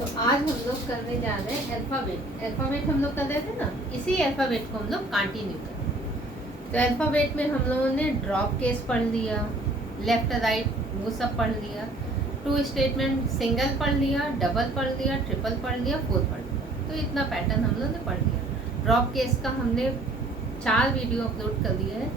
तो आज हम लोग करने जा रहे हैं अल्फ़ाबेट। अल्फ़ाबेट हम लोग कर रहे थे ना, इसी अल्फ़ाबेट को हम लोग कंटिन्यू करें। तो अल्फ़ाबेट में हम लोगों ने ड्रॉप केस पढ़ लिया, लेफ्ट राइट वो सब पढ़ लिया, टू स्टेटमेंट सिंगल पढ़ लिया, डबल पढ़ लिया, ट्रिपल पढ़ लिया, फोर पढ़ लिया। तो इतना पैटर्न हम लोगों ने पढ़ लिया। ड्रॉप केस का हमने 4 वीडियो अपलोड कर दिया है,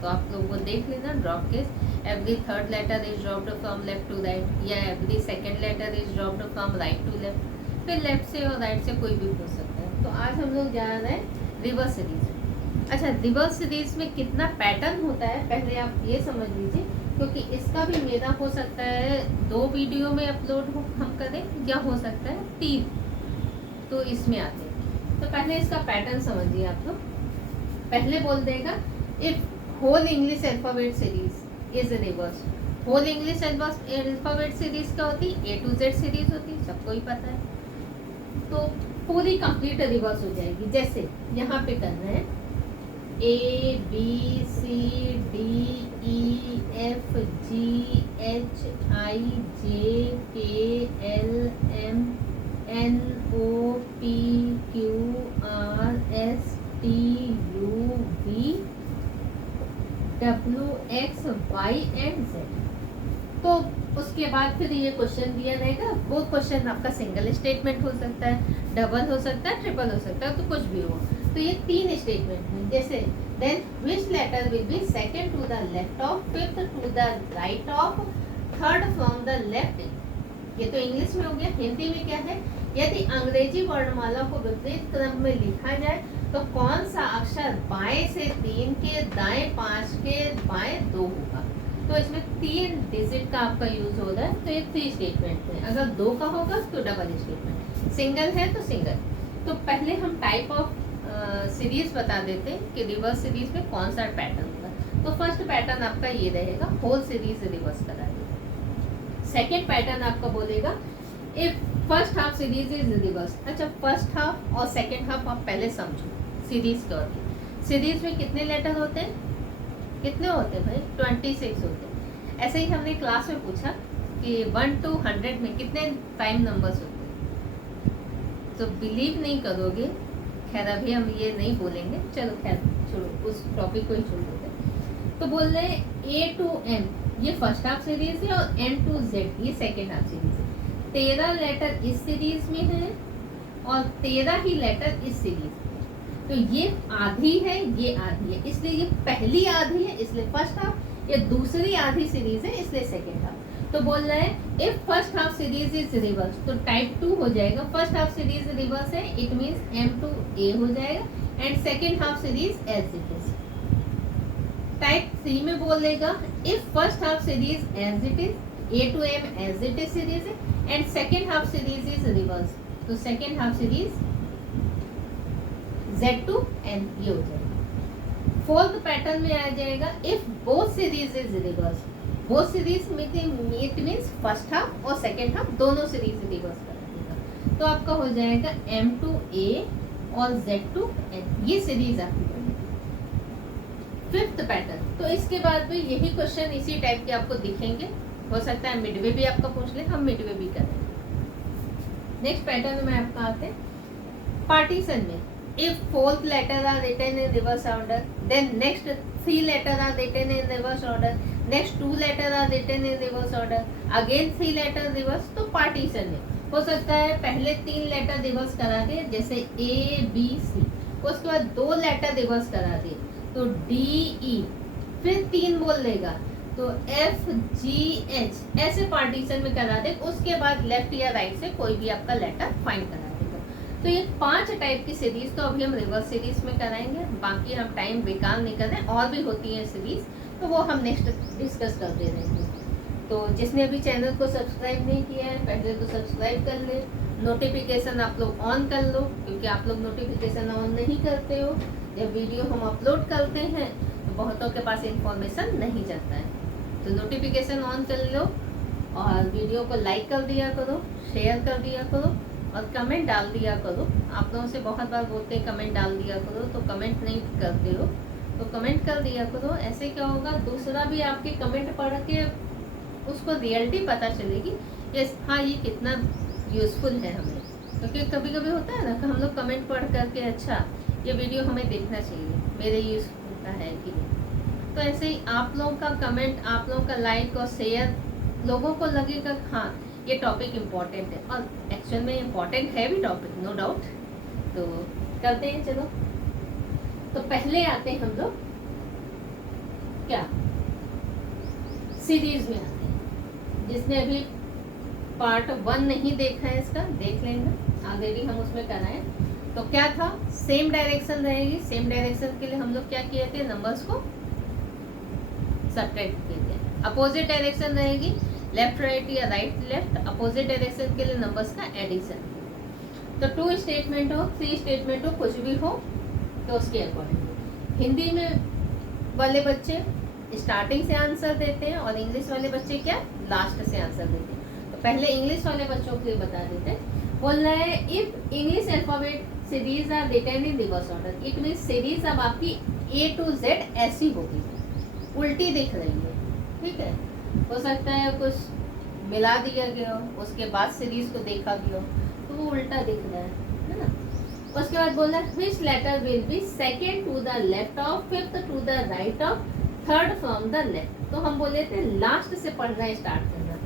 तो आप लोग वो देख लेना। Drop case, every third letter is dropped from left to right, या every second letter is dropped from right to left, फिर लेफ्ट से और राइट से कोई भी पूछ सकता है। तो आज हम लोग जा रहे हैं रिवर्स सीरीज। अच्छा, रिवर्स सीरीज में कितना पैटर्न होता है पहले आप ये समझ लीजिए, क्योंकि इसका भी मेरा हो सकता है 2 वीडियो में अपलोड हम करें, या हो सकता है 3, तो इसमें आते हैं। तो पहले इसका पैटर्न समझिए आप लोग। पहले बोल देगा if whole English alphabet series is reverse. Whole English alphabet series क्या होती है? A to Z सीरीज होती है, सबको ही पता है। तो पूरी कंप्लीट रिवर्स हो जाएगी। जैसे यहाँ पे करना है A B C D E F G H I J K L M N O P Q R S T U V W X Y and Z। तो उसके बाद फिर ये क्वेश्चन दिया रहेगा। वो क्वेश्चन आपका सिंगल स्टेटमेंट हो सकता है, डबल हो सकता है, ट्रिपल हो सकता है, तो कुछ भी हो। तो ये 3 स्टेटमेंट में, जैसे then which letter will be second to the left of, fifth to the right of, third from the left. ये तो इंग्लिश में हो गया। हिंदी में क्या है? यदि अंग्रेजी वर्णमाला को विपरीत क्रम में लिखा जाए तो कौन सा अक्षर बाएं से 3 के, दाएं 5 के, बाएं 2 होगा। तो इसमें 3 डिजिट का आपका यूज हो रहा है। तो ये 3 स्टेटमेंट है। अगर 2 का होगा तो डबल स्टेटमेंट, सिंगल है तो सिंगल। तो पहले हम टाइप ऑफ सीरीज बता देते हैं कि रिवर्स सीरीज में कौन सा पैटर्न होगा। तो फर्स्ट पैटर्न आपका ये रहेगा, होल सीरीज रिवर्स करा देगा। सेकेंड पैटर्न आपका बोलेगा if first half series is reverse. अच्छा, फर्स्ट हाफ और सेकेंड हाफ आप पहले समझो। सीरीज क्या होती है? सीरीज में कितने लेटर होते हैं? कितने होते हैं भाई? 26 होते हैं। ऐसे ही हमने क्लास में पूछा कि 1 to 100 में कितने प्राइम नंबर्स होते हैं, तो बिलीव नहीं करोगे। खैर अभी हम ये नहीं बोलेंगे, चलो खैर छोड़ो, उस टॉपिक को ही छोड़ देते हैं। तो बोल रहे हैं A to M ये फर्स्ट हाफ सीरीज है, और M to Z ये सेकेंड हाफ सीरीज है। 13 लेटर इस सीरीज में है और 13 ही लेटर इस सीरीज में। तो ये आधी है, ये आधी है, इसलिए ये पहली आधी है, इसलिए फर्स्ट हाफ। ये दूसरी आधी सीरीज है, इसलिए सेकेंड हाफ। तो बोल रहे हैं if first half series is reverse, तो टाइप 2 हो जाएगा। फर्स्ट हाफ सीरीज रिवर्स है, it means M to A हो जाएगा, and second half series as it is. Type 3 में बोलेगा if first half series as it is, A to M as it is series है, and second half series is reverse, तो second half series Z to N ये हो जाएगा। Fourth pattern में आ जाएगा if both series is reverse. Both series में it means first half और second half दोनों सीरीज रिवर्स कर देगा। तो आपका हो जाएगा M to A और Z to N ये सीरीज आपकी बनेगी। फिफ्थ पैटर्न, तो इसके बाद भी यही क्वेश्चन इसी टाइप के आपको दिखेंगे। हो सकता है मिडवे भी आपका पूछ ले, हम मिडवे भी करेंगे। नेक्स्ट पैटर्न में आपका आते हैं पार्टीशन में। If fourth letter are written in reverse order, then next 3 letters are written in reverse order, next 2 letters are written in reverse order, again 3 letters reverse, तो पार्टीशन है। हो सकता है पहले 3 लेटर रिवर्स करा दे, जैसे A B C, उसके बाद 2 लेटर रिवर्स करा दे तो D E, फिर 3 बोल लेगा तो F G H, ऐसे पार्टीशन में करा दे। उसके बाद लेफ्ट या राइट से कोई भी आपका लेटर फाइंड करा देगा। तो ये 5 टाइप की सीरीज तो अभी हम रिवर्स सीरीज में कराएंगे, बाकी हम टाइम बेकार नहीं कर रहे हैं। और भी होती है सीरीज, तो वो हम नेक्स्ट डिस्कस करते रहेंगे। तो जिसने अभी चैनल को सब्सक्राइब नहीं किया है, पहले तो सब्सक्राइब कर ले, नोटिफिकेशन आप लोग ऑन कर लो, क्योंकि आप लोग नोटिफिकेशन ऑन नहीं करते हो। जब वीडियो हम अपलोड करते हैं तो बहुतों के पास इंफॉर्मेशन नहीं जाता है, तो नोटिफिकेशन ऑन कर लो और वीडियो को लाइक कर दिया करो, शेयर कर दिया करो और कमेंट डाल दिया करो। आप लोगों से बहुत बार बोलते हैं कमेंट डाल दिया करो, तो कमेंट नहीं करते हो, तो कमेंट कर दिया करो। ऐसे क्या होगा, दूसरा भी आपके कमेंट पढ़ के उसको रियलिटी पता चलेगी, यस हाँ ये कितना यूज़फुल है हमें, क्योंकि कभी कभी होता है ना कि हम लोग कमेंट पढ़ करके अच्छा ये वीडियो हमें देखना चाहिए, मेरे यूज़फुल का है कि नहीं। तो ऐसे ही आप लोगों का कमेंट, आप लोगों का लाइक और शेयर, लोगों को लगेगा हाँ ये टॉपिक इम्पोर्टेंट है, और एक्चुअल में इम्पोर्टेंट है भी टॉपिक, नो डाउट। तो करते हैं, चलो। तो पहले आते हैं हम लोग क्या सीरीज में आते हैं। जिसने अभी पार्ट 1 नहीं देखा है इसका देख लेंगे, ऑलरेडी हम उसमें कराए। तो क्या था, सेम डायरेक्शन रहेगी, सेम डायरेक्शन के लिए हम लोग क्या किए थे, नंबर्स को सब्ट्रैक्ट किए थे। अपोजिट डायरेक्शन रहेगी, लेफ्ट राइट या राइट लेफ्ट, अपोजिट डायरेक्शन के लिए नंबर्स का एडिशन। तो 2 स्टेटमेंट हो, 3 स्टेटमेंट हो, कुछ भी हो तो उसके अकॉर्डिंग। हिंदी में वाले बच्चे स्टार्टिंग से आंसर देते हैं और इंग्लिश वाले बच्चे क्या लास्ट से आंसर देते हैं। तो पहले इंग्लिश वाले बच्चों के लिए बता देते हैं। बोल रहा है if English alphabet series are written in reverse order, it mean series अब आपकी A to Z ऐसी होगी, उल्टी दिख रही है, ठीक है। हो सकता है कुछ मिला दिया गया हो, उसके बाद सीरीज को देखा भी हो तो वो उल्टा दिख रहा है ना। उसके बाद बोला which letter will be second to the left of, fifth to the right of, third from the left। तो हम बोले थे लास्ट से पढ़ना स्टार्ट करना।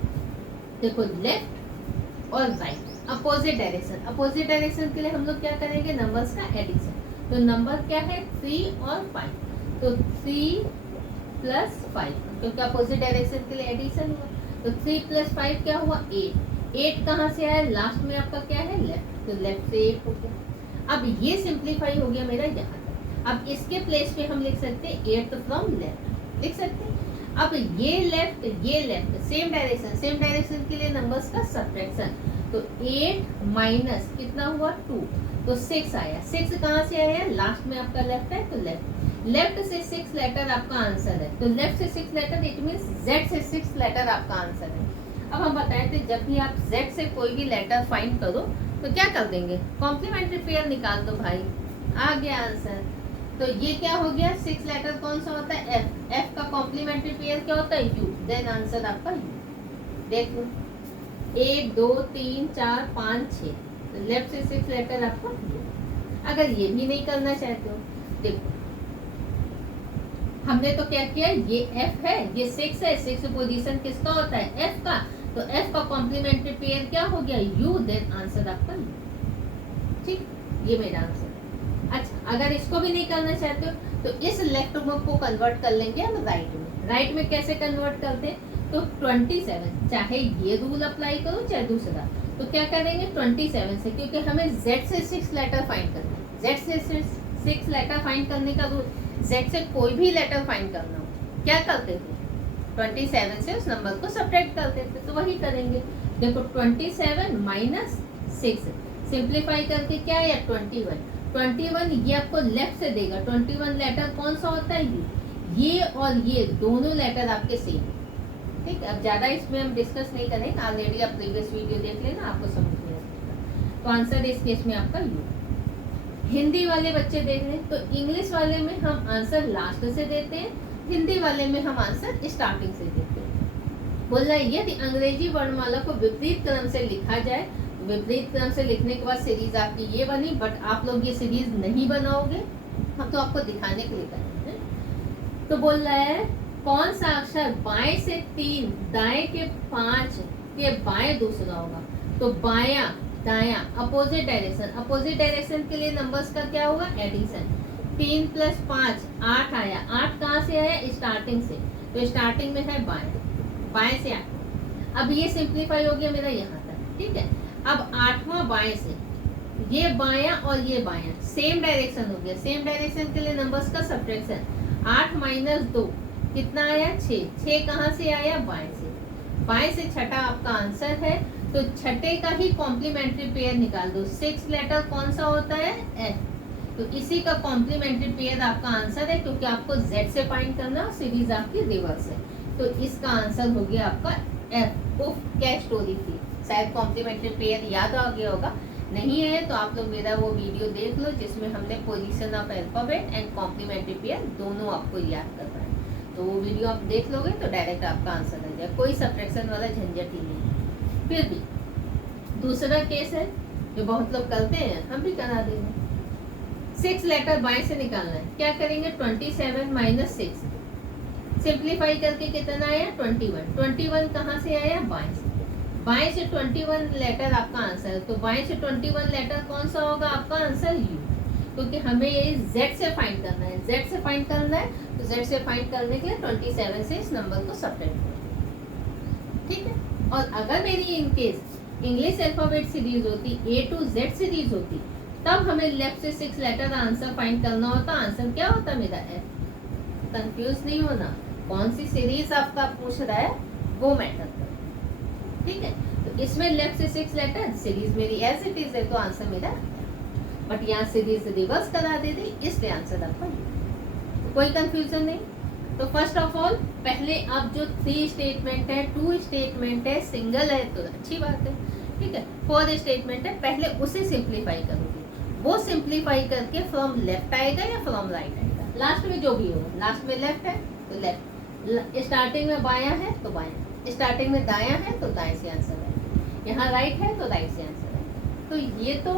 देखो लेफ्ट और right opposite direction, opposite direction के लिए हम लोग क्या करेंगे, नंबर्स का एडिशन। तो नंबर क्या है 3 और 5, तो 3 + 5, क्योंकि अपोजिट डायरेक्शन के लिए एडिशन हुआ। तो 3 + 5 क्या हुआ 8, 8 कहाँ से आया, लास्ट में आपका क्या है लेफ्ट, तो लेफ्ट से 8 हो गया। अब ये सिंप्लीफाई हो गया मेरा यहाँ तक। अब इसके प्लेस पे हम लिख सकते हैं 8 फ्रॉम लेफ्ट, लिख सकते हैं। अब ये left same direction, same direction के लिए नंबर्स का सब्ट्रैक्शन। तो 8 माइनस कितना हुआ 2, तो 6 आया। 6 कहाँ से आया, लास्ट में आपका लेफ्ट है, तो लेफ्ट से 6 लेटर आपका आंसर है। तो लेफ्ट से 6 लेटर इट मींस Z से 6 लेटर आपका आंसर है। अब हम बताए थे जब भी आप Z से कोई भी लेटर फाइंड करो तो क्या कर देंगे, कॉम्प्लीमेंट्री पेयर निकाल दो भाई, आ गया आंसर। तो ये क्या हो गया, 6 लेटर कौन सा होता है F, F का कॉम्प्लीमेंट्री पेयर क्या होता है U, देन आंसर आपका U। देखो 1 2 3 4 5 6, तो लेफ्ट से 6 लेटर आपका U। अगर ये भी नहीं करना चाहते हो, देखो हमने तो क्या किया, ये F है, ये 6 है, 6 पोजीशन किसका होता है F का, तो F का कॉम्प्लीमेंट्री पेयर क्या हो गया U, देन आंसर आपका U। ठीक, ये मेरा आंसर। अच्छा, अगर इसको भी नहीं करना चाहते हो तो इस लेफ्ट को कन्वर्ट कर लेंगे हम राइट में। राइट में कैसे कन्वर्ट करते हैं, तो 27, चाहे ये रूल अप्लाई करो चाहे दूसरा, तो क्या करेंगे 27 से, क्योंकि हमें Z से 6 लेटर फाइंड करना है। Z से 6 लेटर फाइंड करने का रूल, Z से कोई भी लेटर फाइंड करना हो क्या करते थे, 27 से उस नंबर को सब्ट्रैक्ट करते थे। तो वही करेंगे। देखो 27 माइनस 6 सिंप्लीफाई करके क्या है 21 ये आपको लेफ्ट से देगा। 21 लेटर कौन सा होता है U, ये और ये दोनों लेटर आपके सेम। ठीक, अब ज़्यादा इसमें हम डिस्कस नहीं करेंगे, ऑलरेडी आप प्रीवियस वीडियो देख लेना, आपको समझ में आएगा। तो आंसर इस केस में आपका U। हिंदी वाले बच्चे देख रहे हैं तो इंग्लिश वाले में हम आंसर लास्ट से देते हैं, हिंदी वाले में हम आंसर स्टार्टिंग से देते हैं। बोल रहा है यदि अंग्रेजी वर्णमाला को विपरीत क्रम से लिखा जाए, विपरीत क्रम से लिखने के बाद सीरीज आपकी ये बनी, बट आप लोग ये सीरीज नहीं बनाओगे, हम तो आपको दिखाने के लिए कर रहे हैं। तो बोल रहा है कौन सा अक्षर बाएं से 3 दाएं के 5 के बाएं दूसरा होगा, तो बायां दायां अपोजिट डायरेक्शन, अपोजिट डायरेक्शन के लिए नंबर्स का क्या होगा एडिशन। 3 + 5 8 आया, 8 कहाँ से आया स्टार्टिंग से, तो स्टार्टिंग में है बाएं, बाएं से 8। अब ये सिंप्लीफाई हो गया मेरा यहाँ तक, ठीक है। अब 8वां बाएं से, ये बायां और ये बायां सेम डायरेक्शन हो गया, सेम डायरेक्शन के लिए नंबर्स का सब्ट्रैक्शन। 8 माइनस 2 कितना आया 6, 6 कहाँ से आया बाएं से, बाएं से छठा आपका आंसर है। तो छठे का ही कॉम्प्लीमेंट्री पेयर निकाल दो। 6 लेटर कौन सा होता है F, तो इसी का कॉम्प्लीमेंट्री पेयर आपका आंसर है, क्योंकि आपको Z से फाइंड करना, सीरीज आपकी रिवर्स है। तो इसका आंसर हो गया आपका F। उफ क्या स्टोरी थी, शायद कॉम्प्लीमेंट्री पेयर याद आ गया होगा, नहीं है तो आप लोग मेरा वो वीडियो देख लो जिसमें हमने position of alphabet and complementary pair दोनों आपको याद करना है। तो वो वीडियो आप देख लोगे तो डायरेक्ट आपका आंसर आ जाएगा, कोई सब्ट्रैक्शन वाला झंझट ही नहीं। फिर भी दूसरा केस है जो बहुत लोग करते हैं, हम भी करा देंगे। 6 लेटर बाएं से निकालना है, क्या करेंगे 27 माइनस 6, सिंप्लीफाई करके कितना आया 21। 21 कहाँ से आया बाएं से, बाएं से 21 लेटर आपका आंसर है। तो बाएं से 21 लेटर कौन सा होगा आपका आंसर यू, क्योंकि हमें ये z से फाइंड करना है, z से फाइंड करना है। तो z से फाइंड करने के लिए 27 से इस नंबर को सब्ट्रैक्ट करें, ठीक है। और अगर मेरी in case English alphabet series होती, A to Z सीरीज होती, तब हमें लेफ्ट से 6 लेटर आंसर फाइंड करना होता। आंसर क्या होता मेरा F। कंफ्यूज नहीं होना, कौन सी सीरीज आपका पूछ रहा है वो मैटर कर, ठीक है। तो इसमें लेफ्ट से 6 लेटर, सीरीज मेरी एज इट इज है, तो आंसर मेरा, बट यहाँ सीरीज रिवर्स करा दे दी, इसलिए आंसर आपका तो कोई कंफ्यूजन नहीं। तो फर्स्ट ऑफ ऑल पहले अब जो 3 स्टेटमेंट है, 2 स्टेटमेंट है, सिंगल है तो अच्छी बात है, ठीक है। 4 स्टेटमेंट है, पहले उसे सिंप्लीफाई करोगे। वो सिंप्लीफाई करके फ्रॉम लेफ्ट आएगा या फ्रॉम राइट आएगा, लास्ट में जो भी होगा। लास्ट में लेफ्ट है तो लेफ्ट, स्टार्टिंग में बायां है तो बायां, स्टार्टिंग में दायां है तो दाएं से आंसर आएगा, यहाँ राइट है तो राइट से आंसर आएगा। तो ये तो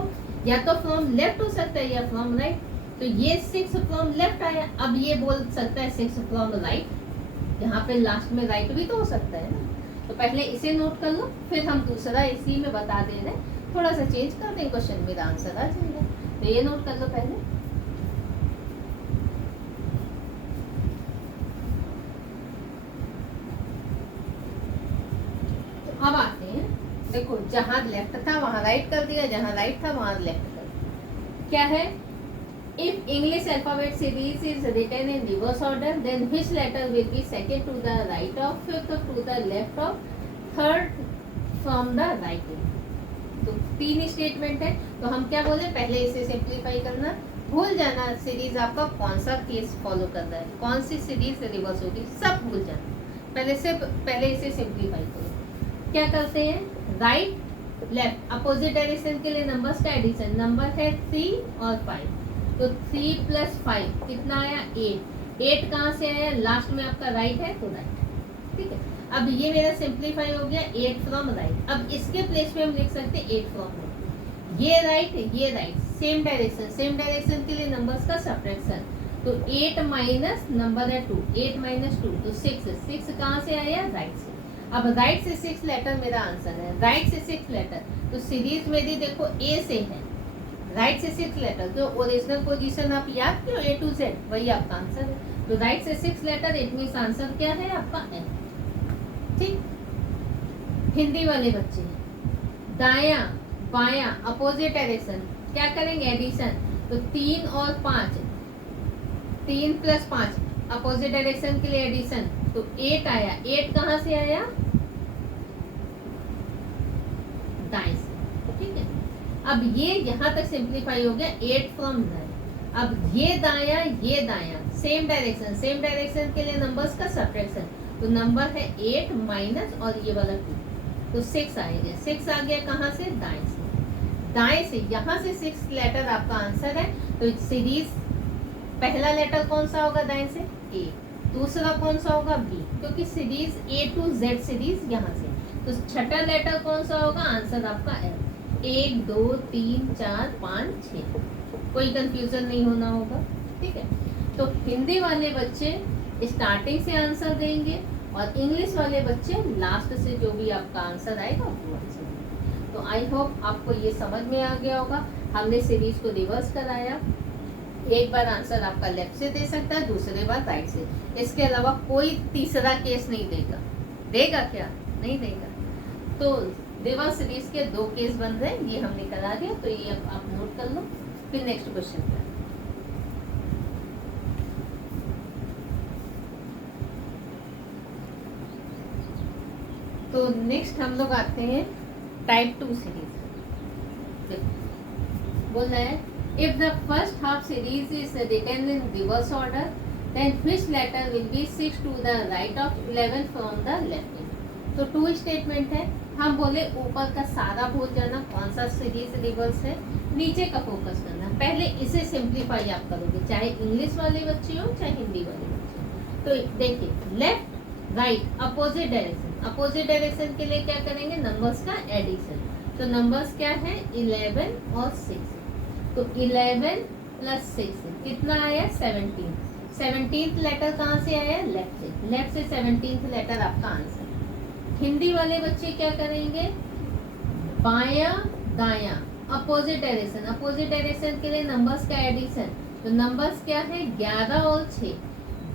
या तो फ्रॉम लेफ्ट हो सकता है या फ्रॉम राइट। तो ये 6 फ्रॉम लेफ्ट आया, अब ये बोल सकता है 6 फ्रॉम राइट, यहाँ पे लास्ट में राइट भी तो हो सकता है ना। तो पहले इसे नोट कर लो, फिर हम दूसरा इसी में बता दे रहे हैं, थोड़ा सा चेंज कर दें क्वेश्चन, मेरा आंसर आ जाएगा। तो ये नोट कर लो पहले। तो अब आते हैं, देखो जहां लेफ्ट था वहां राइट कर दिया, जहां राइट था वहां लेफ्ट कर दिया। क्या है, if English alphabet series is written in reverse order, then which letter will be second to the right of, fifth to the left of, third from the right end? तो 3 statement है। तो हम क्या बोले, पहले इसे सिंप्लीफाई करना, भूल जाना सीरीज आपका कौन सा केस फॉलो कर रहा है, कौन सी सीरीज रिवर्स होगी, सब भूल जाना। पहले इसे सिंप्लीफाई करो। क्या करते हैं, राइट लेफ्ट अपोजिट डायरेक्शन के लिए नंबर्स का एडिशन, नंबर है 3 और 5। तो 3 + 5 कितना आया 8। 8 कहाँ से आया, लास्ट में आपका राइट है तो राइट, ठीक है। अब ये मेरा सिंप्लीफाई हो गया 8 फ्रॉम राइट। अब इसके प्लेस पे हम लिख सकते हैं 8 फ्रॉम राइट, ये राइट, सेम डायरेक्शन के लिए नंबर्स का सब्ट्रैक्शन। तो 8 माइनस नंबर है 2, 8 माइनस 2 तो 6 कहाँ से आया राइट से। अब राइट से 6 लेटर मेरा आंसर है, राइट से 6 लेटर। तो सीरीज मेरी देखो ए से है, राइट से 6 लेटर, जो ओरिजिनल पोजीशन आप याद किया A to Z वही आपका आंसर है। तो राइट से 6 लेटर, इट मींस आंसर क्या है आपका N, ठीक। हिंदी वाले बच्चे दायां बायां अपोजिट डायरेक्शन क्या करेंगे एडिशन। तो 3 और 5, 3 + 5 अपोजिट डायरेक्शन के लिए एडिशन। तो 8 आया, 8 कहाँ से आया दाएं से, ठीक है। अब ये यहाँ तक सिंप्लीफाई हो गया 8 फ्रॉम राइट। अब ये दायां सेम डायरेक्शन के लिए नंबर्स का सब्ट्रैक्शन। तो नंबर है 8 माइनस और ये वाला 2, तो 6 आएगा। 6 आ गया कहाँ से दाएं से यहाँ से 6 लेटर आपका आंसर है। तो सीरीज पहला लेटर कौन सा होगा दाएं से A, दूसरा कौन सा होगा B, क्योंकि series A to Z series यहाँ से। तो छठा लेटर कौन सा होगा, आंसर आपका L। 1 2 3 4 5 6, कोई कंफ्यूजन नहीं होना होगा, ठीक है। तो हिंदी वाले बच्चे स्टार्टिंग से आंसर देंगे और इंग्लिश वाले बच्चे लास्ट से जो भी आपका आंसर आएगा वो आंसर देंगे। तो आई होप आपको ये समझ में आ गया होगा। हमने सीरीज को रिवर्स कराया, एक बार आंसर आपका लेफ्ट से दे सकता है, दूसरे बार राइट से। इसके अलावा कोई तीसरा केस नहीं देगा क्या, नहीं देगा। तो रिवर्स सीरीज के 2 केस बन रहे हैं, ये हमने करा दिया। तो ये आप नोट कर लो, फिर नेक्स्ट क्वेश्चन पे। तो नेक्स्ट हम लोग आते हैं टाइप 2 सीरीज। बोल रहा है if the first half series is written in reverse order, then which letter will be 6 to the right of 11 from the left end? तो 2 स्टेटमेंट है। हम बोले ऊपर का सारा भूल जाना, कौन सा सीरीज रिवर्स है, नीचे का फोकस करना। पहले इसे सिंप्लीफाई आप करोगे, चाहे इंग्लिश वाले बच्चे हो चाहे हिंदी वाले बच्चे हो। तो देखिए लेफ्ट राइट अपोजिट डायरेक्शन के लिए क्या करेंगे, नंबर्स का एडिशन। तो नंबर्स क्या है 11 और 6। तो 11 प्लस 6 कितना आया 17। 17th लेटर कहाँ से आया लेफ्ट से 17th लेटर आपका आंसर। हिंदी वाले बच्चे क्या करेंगे बायां दायां अपोजिट डायरेक्शन के लिए नंबर्स का एडिशन। तो नंबर्स क्या है 11 और 6,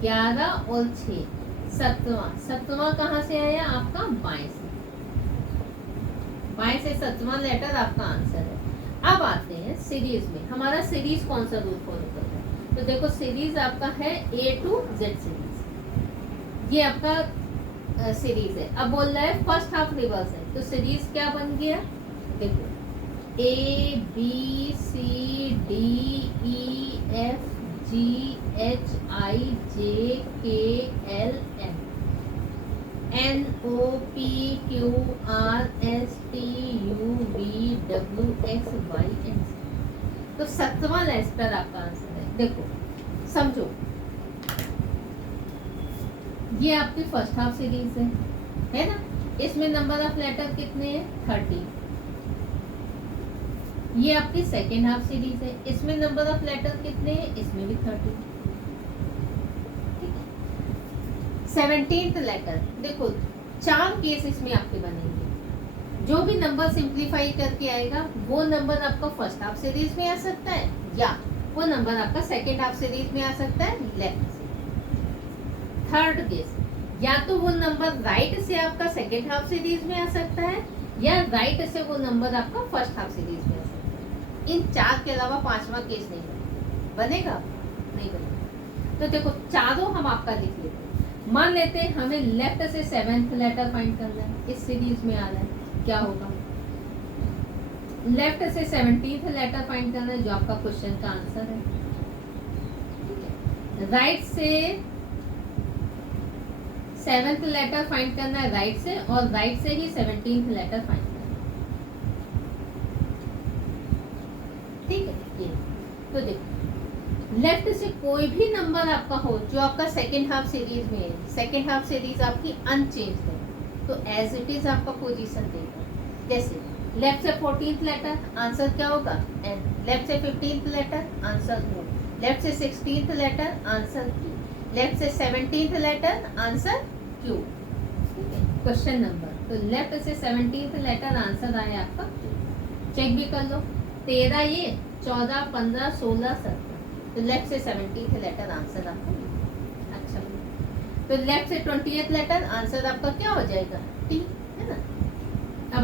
11 और 6 7वां कहाँ से आया आपका बाएं से 7वां लेटर आपका आंसर है। अब आते हैं सीरीज में, हमारा सीरीज कौन सा रूल फॉलो करता है। तो देखो सीरीज आपका है A to Z सीरीज, ये आपका सीरीज है। अब बोल रहा है फर्स्ट हाफ रिवर्स है, तो सीरीज क्या बन गया देखो A B C D E F G H I J K L M N O P Q R S T U V W X Y and Z। तो 7वां letter आपका answer है। देखो समझो ये आपकी फर्स्ट हाफ सीरीज है ना, इसमें नंबर ऑफ लेटर कितने हैं 30। ये आपकी सेकेंड हाफ सीरीज है, इसमें नंबर ऑफ लेटर कितने हैं इसमें भी 30। 17th लेटर देखो 4 केस इसमें आपके बनेंगे। जो भी नंबर सिंप्लीफाई करके आएगा वो नंबर आपका फर्स्ट हाफ सीरीज में आ सकता है या वो नंबर आपका सेकेंड हाफ सीरीज में आ सकता है लेफ्ट से। थर्ड केस या तो वो नंबर राइट से आपका सेकेंड हाफ सीरीज में आ सकता है या राइट से वो नंबर आपका फर्स्ट हाफ सीरीज में आ सकता है। इन 4 के अलावा 5वां केस नहीं बनेगा, नहीं बनेगा। तो देखो चारों हम आपका लिख लेते हैं। मान लेते हैं हमें लेफ्ट से 7th लेटर फाइंड करना है, इस सीरीज में आ रहा है क्या होगा लेफ्ट से 17th लेटर फाइंड करना है जो आपका क्वेश्चन का आंसर है। राइट से 7th लेटर फाइंड करना है राइट से, और राइट से ही 17th लेटर फाइंड करना है। ठीक है ये तो देखो लेफ्ट से कोई भी नंबर आपका हो जो आपका सेकेंड हाफ सीरीज में है, सेकेंड हाफ सीरीज आपकी अनचेंज है तो एज इट इज आपका पोजीशन देगा। जैसे लेफ्ट से 14th लेटर आंसर क्या होगा एन, लेफ्ट से 15th letter answer O, left से 16th letter answer Q, left से 17th letter answer Q। Question number तो लेफ्ट से 17th लेटर आंसर आया आपका Q। चेक भी कर लो 13 ये 14 15 16 17 तो लेफ्ट से 17th लेटर आंसर आपका। अच्छा तो लेफ्ट से 20th लेटर आंसर आपका क्या हो जाएगा T है ना। अब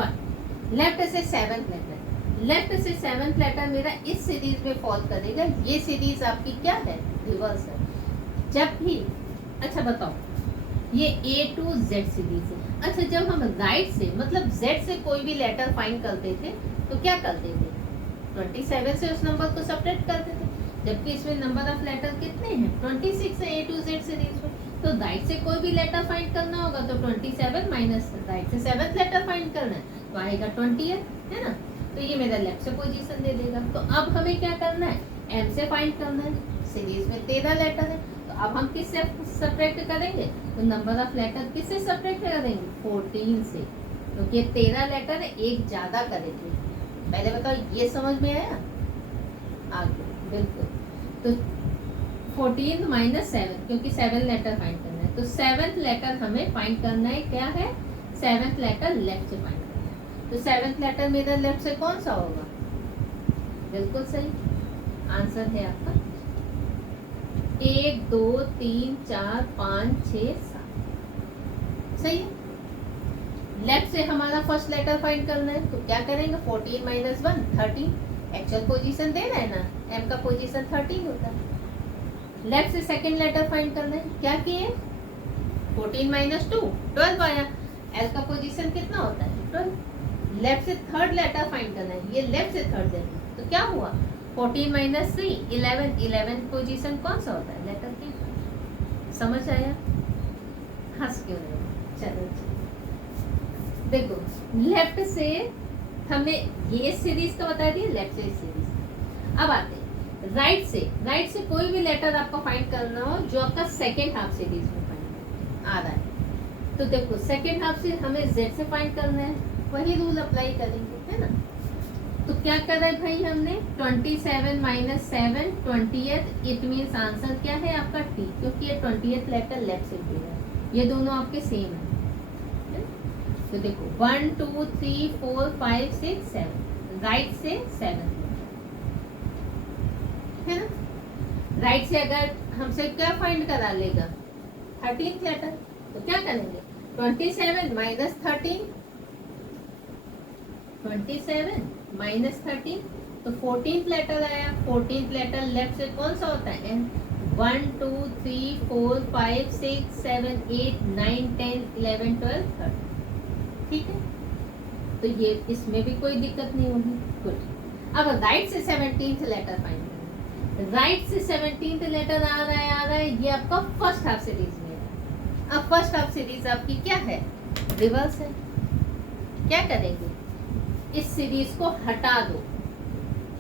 लेफ्ट से 7th लेटर, लेफ्ट से 7th लेटर मेरा इस सीरीज में फॉल करेगा। ये सीरीज आपकी क्या है रिवर्स है। जब भी अच्छा बताओ ये A to Z सीरीज है। अच्छा जब हम राइट से मतलब Z से कोई भी लेटर फाइंड करते थे तो क्या करते थे 27 से उस नंबर को सब्ट्रैक्ट करते थे, जबकि इसमें नंबर ऑफ लेटर कितने हैं 26 है A to Z सीरीज में। तो राइट से कोई भी लेटर फाइंड करना होगा तो 27 माइनस राइट से 7th लेटर फाइंड करना है तो आएगा 20 है ना। तो ये मेरा लेफ्ट से पोजीशन दे देगा। तो अब हमें क्या करना है M से फाइंड करना है, सीरीज में 13 लेटर है तो अब हम किससे सब्ट्रैक्ट करेंगे तो नंबर ऑफ लेटर किससे सब्ट्रैक्ट करेंगे 14 से, क्योंकि ये 13 लेटर है एक ज्यादा करेंगे। पहले बताओ ये समझ में आया आगे बिल्कुल। तो 14 माइनस 7 क्योंकि 7 लेटर फाइंड करना है तो 7th लेटर हमें फाइंड करना है क्या है 7th लेटर लेफ्ट से फाइंड करना है। तो 7th लेटर मेरा लेफ्ट से कौन सा होगा बिल्कुल सही आंसर है आपका 1 2 3 4 5 6 7 सही है। लेफ्ट से हमारा फर्स्ट लेटर फाइंड करना है तो क्या करेंगे 14 माइनस 1 13 एक्चुअल पोजीशन दे रहा है ना M का पोजीशन 13 होता है। लेफ्ट से सेकंड लेटर फाइंड करना है क्या किए 14 माइनस 2 12 आया, L का पोजीशन कितना होता है 12। लेफ्ट से थर्ड लेटर फाइंड करना है, ये लेफ्ट से थर्ड लेटर तो क्या हुआ 14 माइनस 3 11 पोजीशन कौन सा होता है लेटर के। समझ आया हंस क्यों रहे चलो देखो लेफ्ट से हमने ये सीरीज का बता दिया लेफ्ट से सीरीज। अब आते हैं राइट से कोई भी लेटर आपको फाइंड करना हो जो आपका सेकेंड हाफ सीरीज में फाइंड आ रहा है। तो देखो सेकेंड हाफ से हमें Z से फाइंड करना है वही रूल अप्लाई करेंगे, है ना। तो क्या कर रहे भाई हमने 27 minus 7 20th, it means answer क्या है आपका टी, क्योंकि ये 20th लेटर लेफ्ट से दिया है, ये दोनों आपके सेम है। तो देखो 1 2 3 4 5 6 7, राइट से 7 है ना। राइट से अगर हमसे क्या फाइंड करा लेगा 13th लेटर, तो क्या करेंगे 27 माइनस 13, 27 माइनस 13, तो 14th लेटर आया। 14th लेटर लेफ्ट से कौन सा होता है एन। 1 2 3 4 5 6 7 8 9 10 11 12 13, ठीक है। तो ये इसमें भी कोई दिक्कत नहीं होगी, गुड। अब राइट से 17th लेटर फाइंड करें। राइट से 17th लेटर आ रहा है, ये आपका फर्स्ट हाफ सीरीज में है। अब फर्स्ट हाफ सीरीज आपकी क्या है, रिवर्स है। क्या करेंगे, इस सीरीज को हटा दो,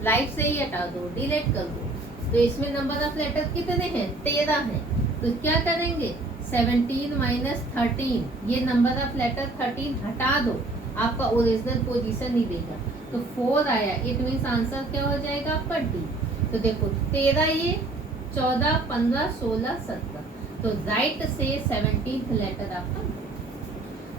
राइट से ही हटा दो, डिलीट कर दो। तो इसमें नंबर ऑफ लेटर कितने हैं 13 हैं। तो क्या करेंगे 17 माइनस 13, ये नंबर ऑफ लेटर 13 हटा दो, आपका ओरिजिनल पोजीशन ही देगा। तो 4 आया, इट मीन्स आंसर क्या हो जाएगा आपका डी। तो देखो 13 ये 14 15 16 17, तो राइट से 17th लेटर आपका।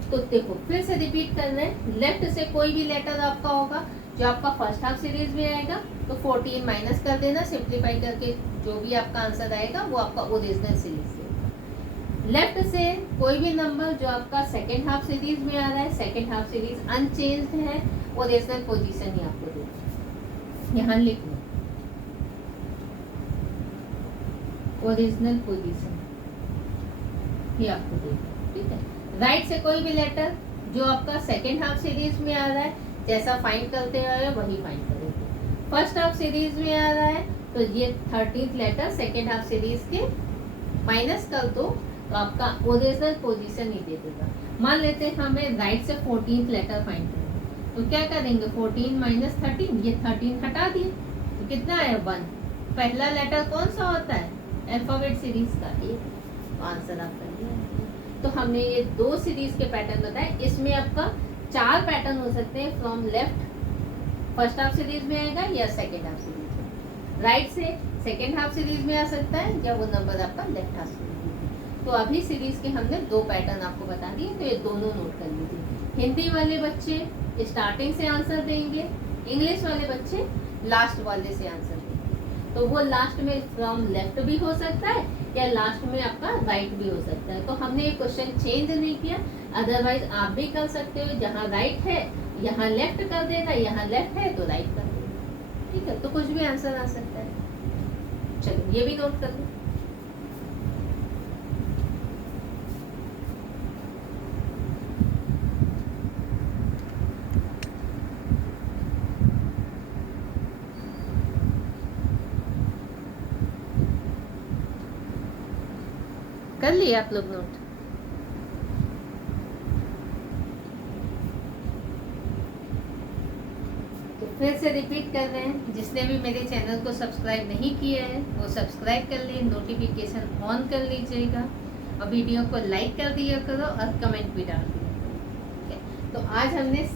तो देखो फिर से रिपीट कर रहे हैं, लेफ्ट से कोई भी लेटर आपका होगा जो आपका फर्स्ट हाफ सीरीज में आएगा, तो 14 माइनस कर देना, सिंप्लीफाई करके जो भी आपका आंसर आएगा वो आपका ओरिजिनल सीरीज से होगा। लेफ्ट से कोई भी नंबर जो आपका सेकेंड हाफ सीरीज में आ रहा है, सेकेंड हाफ सीरीज अनचेंज्ड है, ओरिजिनल पोजीशन ही आपको देगा, यहाँ लिख लो ओरिजिनल पोजीशन ये आपको देगा, ठीक है। राइट से कोई भी लेटर जो आपका सेकेंड हाफ सीरीज में आ रहा है, जैसा फाइंड करते हैं वही फाइंड करेंगे। फर्स्ट हाफ सीरीज में आ रहा है तो ये 13th letter second half series के माइनस कर दो, तो आपका ओरिजिनल पोजीशन ही दे देगा। मान लेते हैं हमें राइट से 14th लेटर फाइंड करना, तो क्या करेंगे 14 माइनस 13, ये 13 हटा दिए, तो कितना आया 1। पहला लेटर कौन सा होता है अल्फाबेट सीरीज का, एक, तो आंसर आपका ये। तो हमने ये 2 सीरीज के पैटर्न बताए, इसमें आपका 4 पैटर्न हो सकते हैं, from left first half series में आएगा या सेकेंड हाफ सीरीज में, राइट से सेकेंड हाफ सीरीज में आ सकता है, या वो नंबर आपका लेफ्ट हाफ सीरीज में। तो अभी सीरीज के हमने 2 पैटर्न आपको बता दिए, तो ये दोनों नोट कर लीजिए। हिंदी वाले बच्चे स्टार्टिंग से आंसर देंगे, इंग्लिश वाले बच्चे लास्ट वाले से आंसर देंगे। तो वो लास्ट में फ्रॉम लेफ्ट भी हो सकता है या लास्ट में आपका राइट भी हो सकता है। तो हमने ये क्वेश्चन चेंज नहीं किया, अदरवाइज आप भी कर सकते हो, जहाँ राइट है यहाँ लेफ्ट कर देना, यहाँ लेफ्ट है तो राइट कर देना, ठीक है। तो कुछ भी आंसर आ सकता है। चलो ये भी नोट कर लो। कर लिए आप लोग नोट। तो फिर से रिपीट कर रहे हैं, जिसने भी मेरे चैनल को सब्सक्राइब नहीं किया है वो सब्सक्राइब कर ले, नोटिफिकेशन ऑन कर लीजिएगा और वीडियो को लाइक कर दिया करो और कमेंट भी डाल दिया करो। तो आज हमने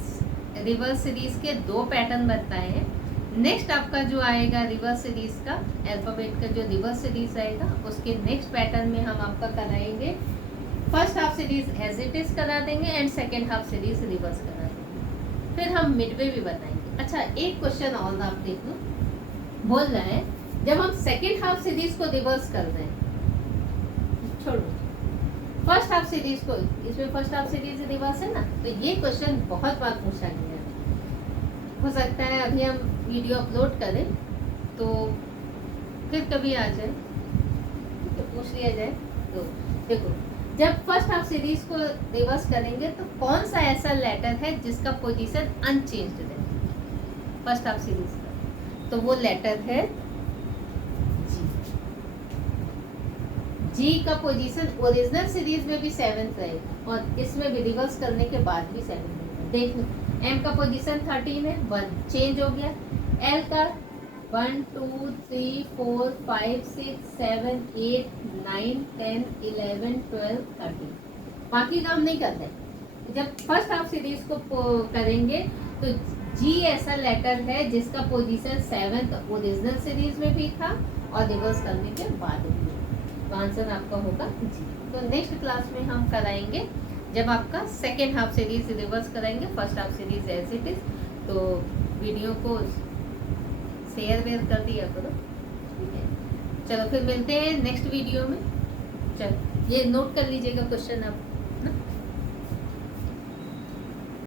रिवर्स सीरीज के 2 पैटर्न बताए हैं। नेक्स्ट आपका जो आएगा रिवर्स सीरीज का, अल्फाबेट का जो रिवर्स सीरीज आएगा, उसके नेक्स्ट पैटर्न में हम आपका कराएंगे first half series as it is करा देंगे and second half series reverse करा देंगे। फिर हम मिडवे भी बताएंगे। अच्छा एक क्वेश्चन और आप देख लो, बोल रहा है जब हम सेकेंड हाफ सीरीज को रिवर्स कर रहे हैं, छोड़ो फर्स्ट हाफ सीरीज को, इसमें फर्स्ट हाफ सीरीज रिवर्स है ना, तो ये क्वेश्चन बहुत बार पूछा गया है। हो सकता है अभी हम वीडियो अपलोड करें तो फिर कभी आ जाए तो पूछ लिया जाए। तो देखो जब फर्स्ट हाफ सीरीज को रिवर्स करेंगे तो कौन सा ऐसा लेटर है जिसका पोजीशन अनचेंज्ड है फर्स्ट हाफ सीरीज का, तो वो लेटर है जी। जी का पोजीशन ओरिजिनल सीरीज में भी 7th रहेगा और इसमें भी रिवर्स करने के बाद भी 7th रहेगा। देख लो एम का पोजीशन 13 है, 1 चेंज हो गया। एल का 1 2 3 4 5 6 7 8 9 10 11 12 13, बाकी काम नहीं करते, जब फर्स्ट हाफ सीरीज को करेंगे तो जी ऐसा लेटर है जिसका पोजीशन 7th ओरिजिनल सीरीज में भी था और रिवर्स करने के बाद भी, तो आंसर आपका होगा जी। तो नेक्स्ट क्लास में हम कराएंगे जब आपका सेकेंड हाफ सीरीज रिवर्स कराएंगे, first half series as it is. तो वीडियो को शेयर वेयर कर दिया करो, ठीक है। चलो फिर मिलते हैं नेक्स्ट वीडियो में। चलो ये नोट कर लीजिएगा क्वेश्चन आप।